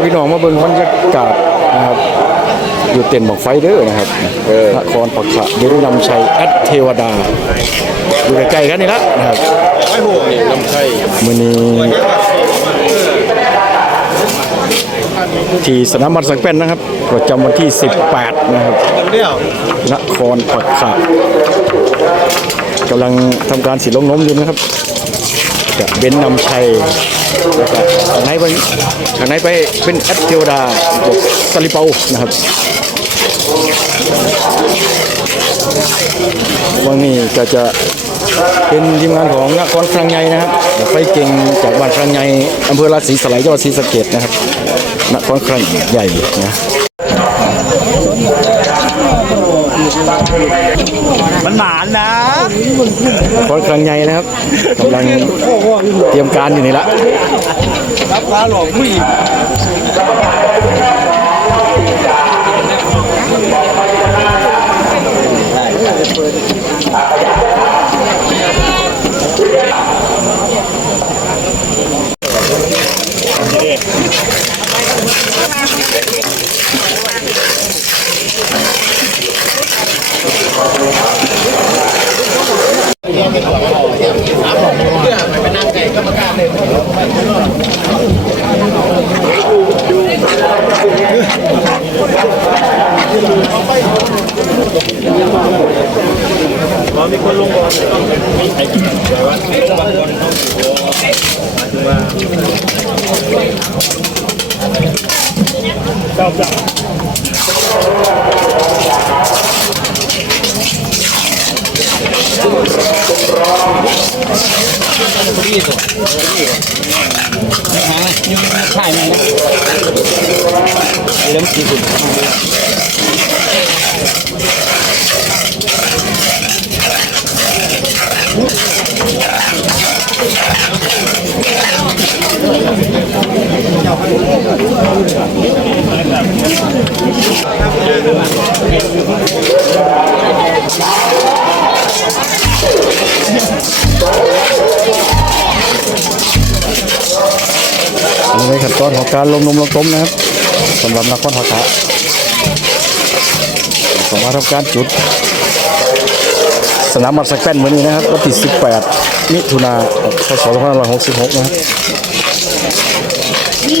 าพี่น้องมาเบิ่งบรรยากาศนะครับอยู่เต็นท์บอกไฟเด้อนะครับนครปักขะเดรุนำชัยแอดเทวดา อยู่ใกล้ๆกันนี่ละนะครับไอ้โหนี่ลำไส้มื้อนี้ที่สนามบัตรสังเป็นนะครับ ประจำวันที่ 18 นะครับเดี่ยวนครปักขะกำลังทำการสีลงนมอยู่นะครับ จะเบนนำชัยแล้วก็ทางไหนไปทางไหนไปเป็นแอดเทวดาบวกซาลิเปานะครับวันนี้ก็จะเป็นทีมงานของนครครังใหญ่นะครับไฟเก่งจากบ้านครังใหญ่อำเภอราศีสไลยจังหวัดศรีสะเกษนะครับนครครังใหญ่นะมันหมานนะ คอนครั้งใหญ่นะครับกำลังเตรียมการอยู่นี่ละรับฟ้าหลอกผู้หญิง นนี้ในขั้นตอนของการลงนมลงต้มนะครับสำหรับนครหักะสามารถทำการจุด สนามบัตรสักแป้นวันนี้นะครับวันที่ 18 มิถุนาพศ2566 นะครับที่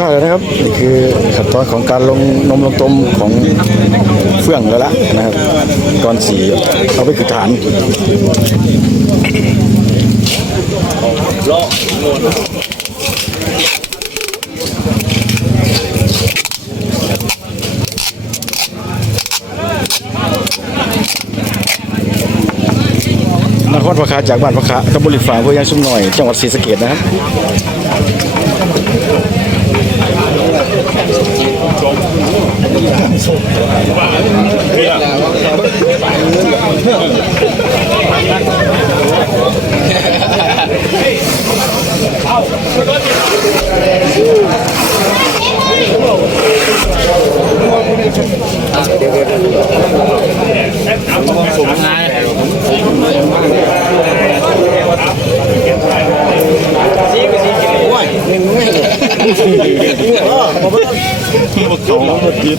ขั้นตอนสุดท้ายแล้วนะครับนี่คือขั้นตอนของการลงนมลงตมของเฟื่องแล้วละนะครับก่อนสีเอาไปคือฐานนครพระคาจากบ้านพระคาตำบลหลิฝาเพื่อยังชุ่มหน่อย จังหวัดศรีสะเกษนะครับ สูงไงโอ้ยหนึ่งไม่เลยโอ้ยผมว่าหมดสองหมดยิด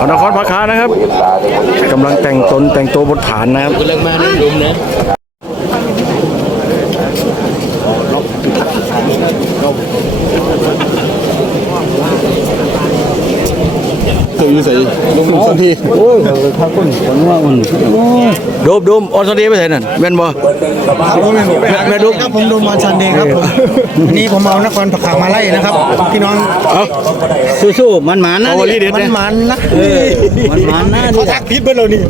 อนาคตพระคานะครับกำลังแต่งตนแต่งตัวบนฐานนะครับเลิกมานี่ดุมนะ น เคย อยู่ใส่ลุงสันทีโอ้ยข้าคนคนว่ามันโดมโดมออนซอนเดย์ไปไหนนั่นแม่นบ่แม่แม่ดมครับผมโดมออนซันเดย์ครับผมนนี้ผมเอานครผักขามาไล่นะครับพี่น้องเอาสู้ๆมันหมานนะมันเนี่ยมันนะมันหมานนะนี่ทักพิษเพื่อนเรานี่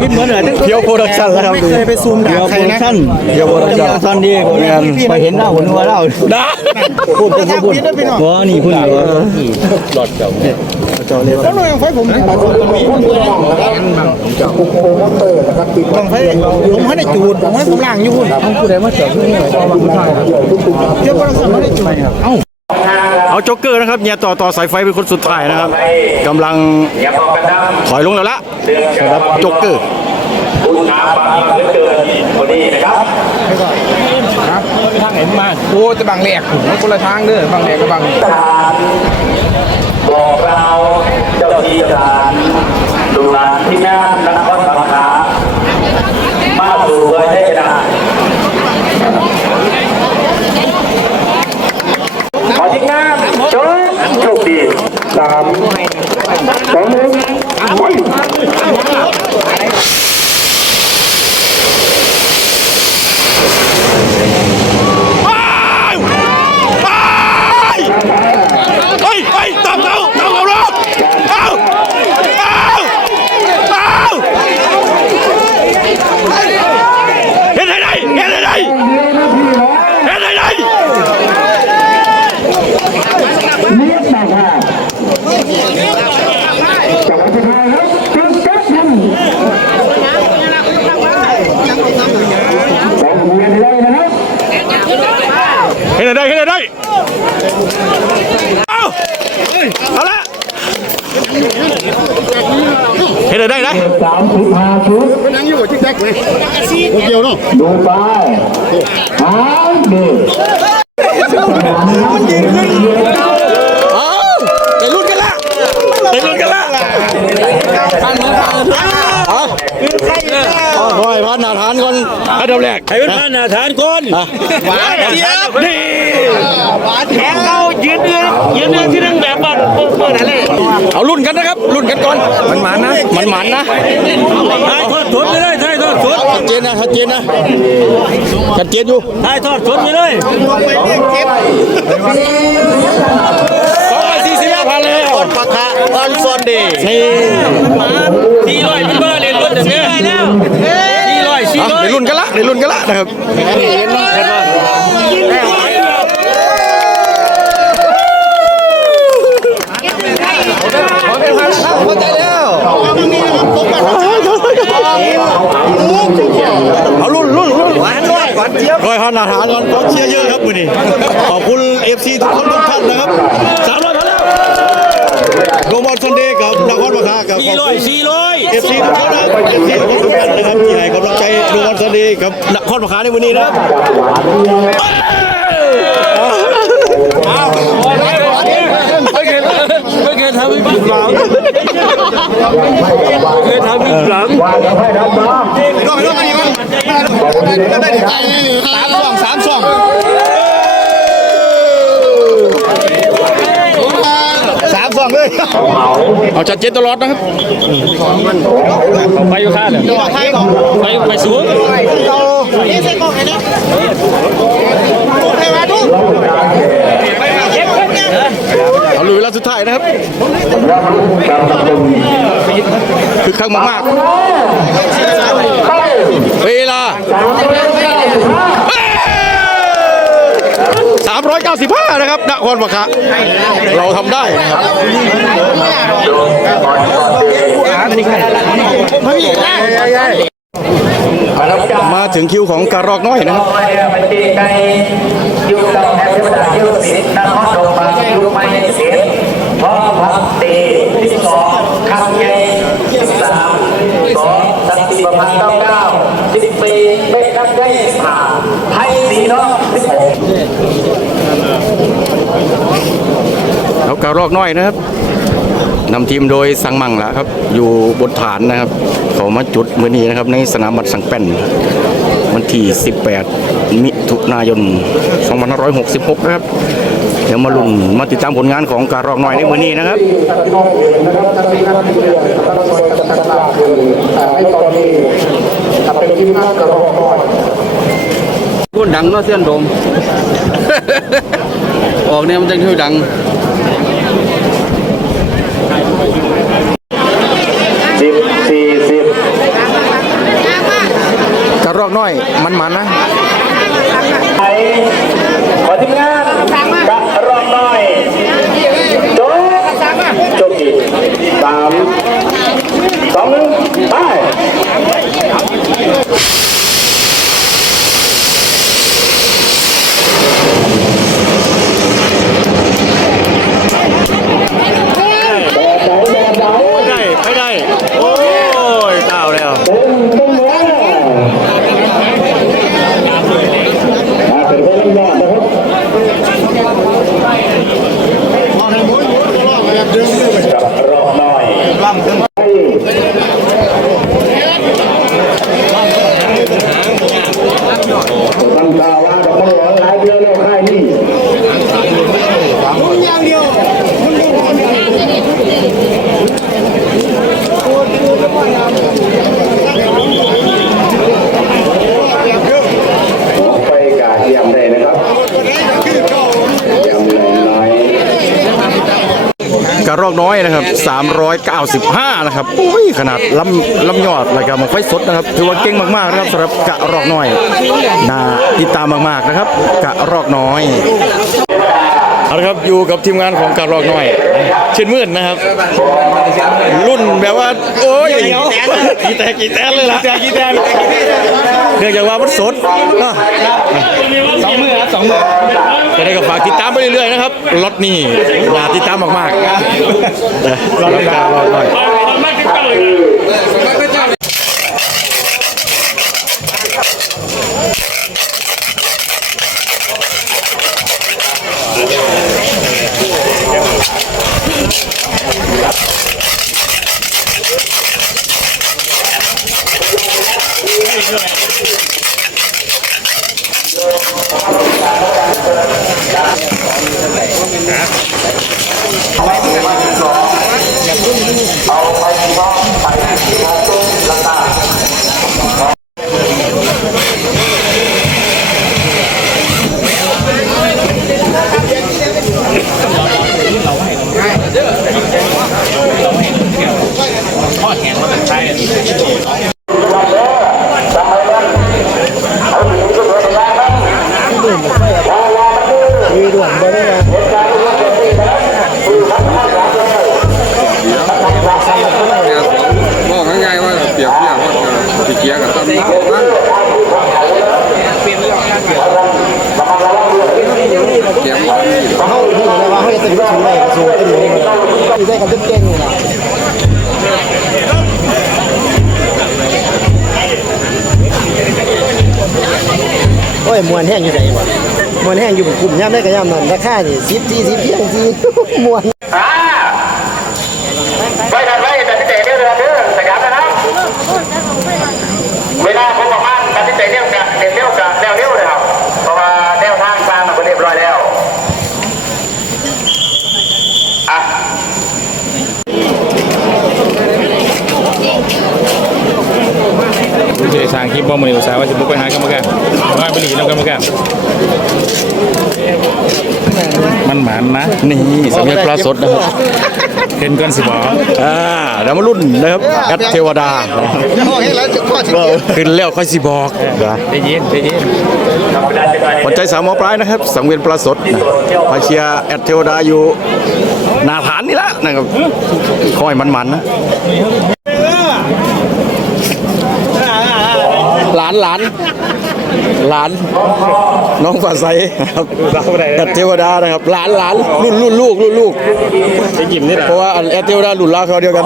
พิษเหมือนเหรอทั้งเที่ยวโปรดักชั่นแล้วครับไม่เคยไปซูมด่าใครนะดักชั่นเดี๋ยวโปรดักชั่นซันดีก็แม่ไปเห็นหน้าคนนัวเล่าด่าพูดพูดพูดบ่านี่พูดอยู่แล้วหน่วยไฟผมต้องไฟผมให้ได้จูดผมให้ผมล่างอยู่คุณผู้ใดมาเจอที่นี่เดี๋ยวบริษัทไม่ได้จูดเอ้าเอาโจ๊กเกอร์นะครับเนี่ยต่อต่อสายไฟเป็นคนสุดท้ายนะครับกำลังถอยลงแล้วละครับโจ๊กเกอร์โอ้จะบังแหลกผมคนละทางเด้อบังแหลกกับบัง บอกเราเจ้าที่จานดูงานที่งานนครสาขามาสู่เพื่อให้ชนะขอที่งานโชคโชคดีสามสองหนึ่งไป เฮ้ยเฮ้ยตามเอาตามเอาแล้วเอาเอาเอาเห็นไหนไหนเห็นไหนไหนเห็นไหนไหน เห็นได้เห็นได้เอาเอาละเห็นได้นะสามสิบห้าชุดนั่งอยู่ที่แจ็คเลยเกี่ย วเนาะดูไปหายดีเอาไปรุ่นกันละไปรุ่นกันละเอาเอาคอยพันหนาฐานก่อนอันดับแรกให้เป็นพันหน้าฐานคนหวานเจี๊ยบนี่แข็งเอายืนเดือนยืนเดือนที่นั่งแบบบัตรเปิดอะไรเอารุ่นกันนะครับรุ่นกันก่อนมันหมันนะมันหมันนะถ่ายทอดสดไปเลยถ่ายทอดสดชัดเจนนะชัดเจนนะชัดเจนอยู่ถ่ายทอดสดไปเลยสองร้อยสี่สิบพันแล้วปะคะออนซอนเดย์นี่สี่ร้อยเป็นเบอร์เลย รถอย่างเงี้ยสี่ร้อยสี่อะร้อยได้รุ่นกันละได้รุ่นกันละนะครับเอารุ่นรุ่นรุ่นหวานด้วยหวานเจี๊ยบร้อยพันอาหารก่อนกองเชียร์เยอะครับมือนี้ขอบคุณเอฟซีทุกคนทุกท่านนะครับสามร้อยพันแล้ว โดมอนซันเดย์กับนครปฐมกับสี่ร้อยสี่ร้อยเอฟซีทุกคนนะครับเอฟซีทุกคนทุกท่านนะครับที่ให้กำลังใจโดมอนซันเดย์กับนครปฐมในวันนี้นะครับไม่เคยไม่เคยทำให้ผิดหวังเคยทำผิดหวังว่าจะให้รับน้องน้องน้องอันนี้มันได้ได้สามสองสามสอง สามส องเลยเอาชัดเจนตลอดนะครับไปอยู่ท่าเลยไปไปสูงเอาลุยเวลาสุดท้ายนะครับคือคักมากๆเวลา 395 นะครับนครปฐมเราทำได้นะครับมาถึงคิวของการอกน้อยนะครับปีเราแห่งเทวดายุคศิษย์นครโดบายุคไม่ศิษย์พอพักตีที่สองคำใหญ่ที่สามสองสักสิบประมาณเก้าเก้าสิบปีเบ็ดนักได้สิบห้าไทยนะสิบหก แล้วการอกน้อยนะครับนำทีมโดยสังมังละครับ อยู่บนฐานนะครับ เขามาจุดมือนี้นะครับ ในสนามบัตรสังแป้นวันที่ 18 มิถุนายน 2566 นะครับ เดี๋ยวมาลุ้นมาติดตามผลงานของการรอกน้อยในมือนี้นะครับพูดดังเนาะเส้นดม ออกเนี่ยมันจังเท่าดังสิบสี่สิบการรอกน้อย มันมันๆนะไทยขอทีมงานกะรอบหน่อยโจ๊กโจกิสามสองหนึ่งไป ได้ไม่ได้ โอ้ยเต้าแล้ว เป็นเรื่องยอดนะครับกับรอบหน่อยตั้งตาว่าดอกมันร้อนหลายเดือนแล้วค่ายนี่ ไปกาเยี่ยมได้นะครับเยี่ยมเลยน้อย การร อกน้อยนะครับ 395 นะครับอุ้ยขนาดลำลำยอดแล้วก็มันไฟสดนะครับถือว่าเก่งมากๆนะครับสำหรับกะรอกน้อยน่าติดตามมากๆนะครับ กะรอกน้อยเอาละครับอยู่กับทีมงานของกะรอกน้อย ชื่นมื่นนะครับ รุ่นแบบว่า โอ้ยกี่แต่กี่แต่เลยล่ะกี่แต่กี่แต่เนื่องจากว่ามันสดเนาะสองมือครับสองมือจะได้ก็ฝากติดตามไปเรื่อยๆนะครับรถนี่น่าติดตามมากๆรถกะรอกน้อยบ ยู่กลุ่มย่ำได้กับย่ำนั่นราคานี่สิบสี่สิบเพียงสี่มวนอ่าไว้กันไว้ตัดสินใจเรื่องเรือเด้อสกัดนะครับเวลาผมประมาณตัดสินใจเร็วกะเร็วเร็วกะเร็วเร็วเลยครับเพราะว่าแนวทางสร้างมันก็เรียบร้อยแล้วอะผู้เชี่ยวชาญคลิปบอมมืออุตสาห์ว่าจะบุกไปหากรรมการว่าไปหลีน้องกรรมการ มันหมานนะ นี่สำเนียงปลาสดนะครับเห็นก้อนสิบออ่าเดี๋ยวมารุ่นนะครับแอดเทวดาพ่อเห็นแล้วพ่อสิขึ้นแล้วค่อยสิบอกนะได้ยินได้ยินหัวใจสาวหมอปลายนะครับ สังเวียนปลาสดนะไปเชียร์แอดเทวดาอยู่หนาฐานนี่ละนะครับคอยมันๆนะหลานหลาน หลาน น้องฟ้าใสนะครับแอดเทวดานะครับ หลานหลานรุ่นรุ่นลูกรุ่นลูกไปยิ้มนี่แหละเพราะว่าแอดเทวดารุ่นลาวเขาเดียวกัน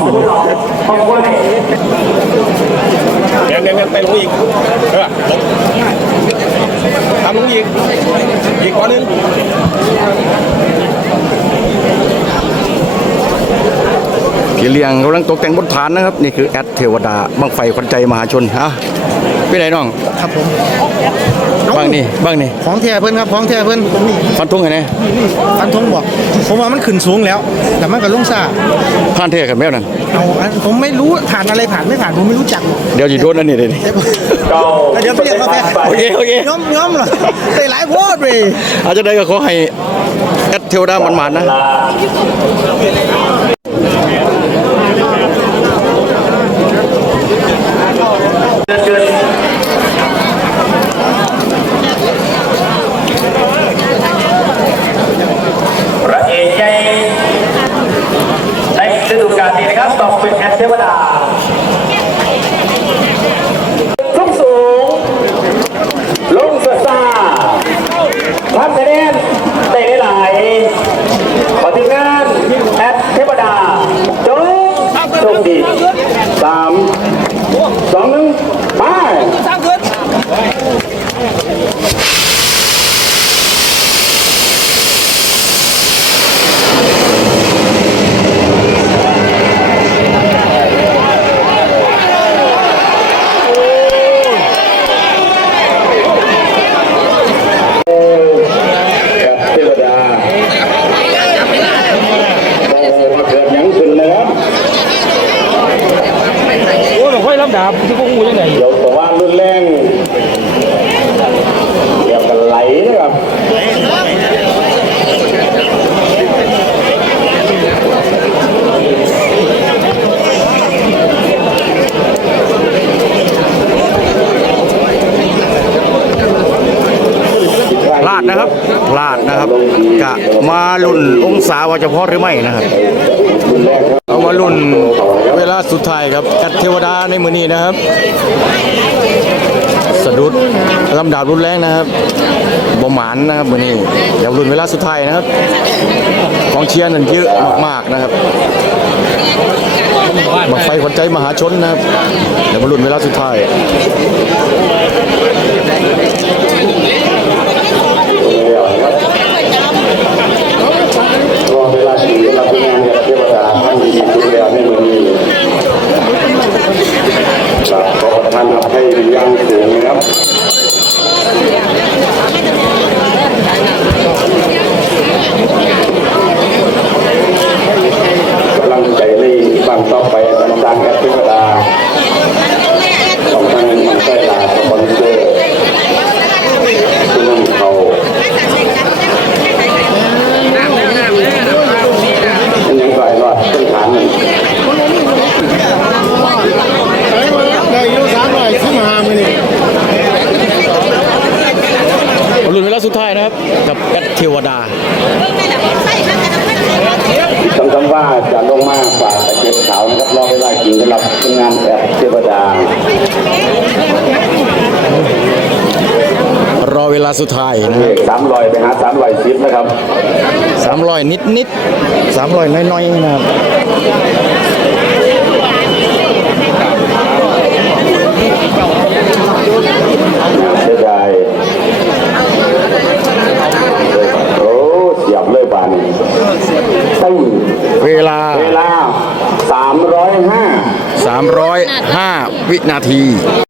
เดี๋ยวเดี๋ยวไปลงอีกเออทำลงอีกอีกก้อนนึงพี่เลี้ยงกำลังตกแต่งบนฐานนะครับ นี่คือแอดเทวดาบังไฟขวัญใจมหาชนฮะ พี่ไหนน้องครับผมเอาบ้างนี่บ้างนี่ของแท้เพิ่นครับของแท้เพิ่นฟันทุ่งไงเนี่ยฟันธงบอกผมว่ามันขึ้นสูงแล้ว แต่มันก็ลงซ่าผ่านเทกันแมวนั่นเอาอันผมไม่รู้ผ่านอะไรผ่านไม่ผ่านผมไม่รู้จักเดี๋ยวจีโดนอันนี้เลยเดี๋ยวไปเรียกกาแฟโอเคโอเคย้อมย้อมเหรอได้หลายโพดเว้ยอาจจะได้ก็ขอให้แอดเทวดามันหมานๆนะ พระเอกใหญ่ในฤดูกาลนี้นะครับต้องเป็นแอดเทวดาทุกสูง ลงสซาทำคะแนนได้หลายๆขอทีมงานแอดเทวดาจงโชค ดีสามสองหนึ่งไป เทวดาโอ้มาเกิดหยังขึ้นนะครับ โอ้ยค่อยลำดาบที่พวกงูยังไง เดี๋ยวแต่ว่ารุนแรงเดี๋ยวกันไหลนะครับ พลาดนะครับพลาดนะครับกะมา ลุ่นองศาว่าจะพอหรือไม่นะครับเอามาลุ่นเวลาสุดท้ายครับแอดเทวดาในมือนี้นะครับ สะดุดลำดาบรุนแรงนะครับบ่หมานนะครับมือนี้เดี๋ยวรุ่นเวลาสุดท้ายนะครับกองเชียร์นั่นเยอะมากๆนะครับบังไฟขวัญใจมหาชนนะครับ เดี๋ยวมารุ่นเวลาสุดท้าย รอเวลาที่เราทำงานกับเทวดาท่านดีทุกอย่างในเมืองนี้ครับขอประทานอภัยอย่างสูงนะครับกำลังใจในฟังต่อไปต่างๆกับเทวดาของทางมันใต้ลาสปอนเซอร์ที่นั่นเขา มันยังไหลรอดขึ้นฐานหนึ่ง ได้อายุสามร้อยสิบห้ามื้อนี่ รุ่นเวลาสุดท้ายนะครับ กับแอดเทวดาสำคัญว่าจะลงมาฝากตะเก็บขาวนะครับรอเวลากินได้รับงานแบบเทวดารอเวลาสุดท้ายนะเลขสามรอยไปหาสามรอยสิบนะครับสามร้อยนิดนิดสามร้อยน้อยๆนะครับ ห้าวินาที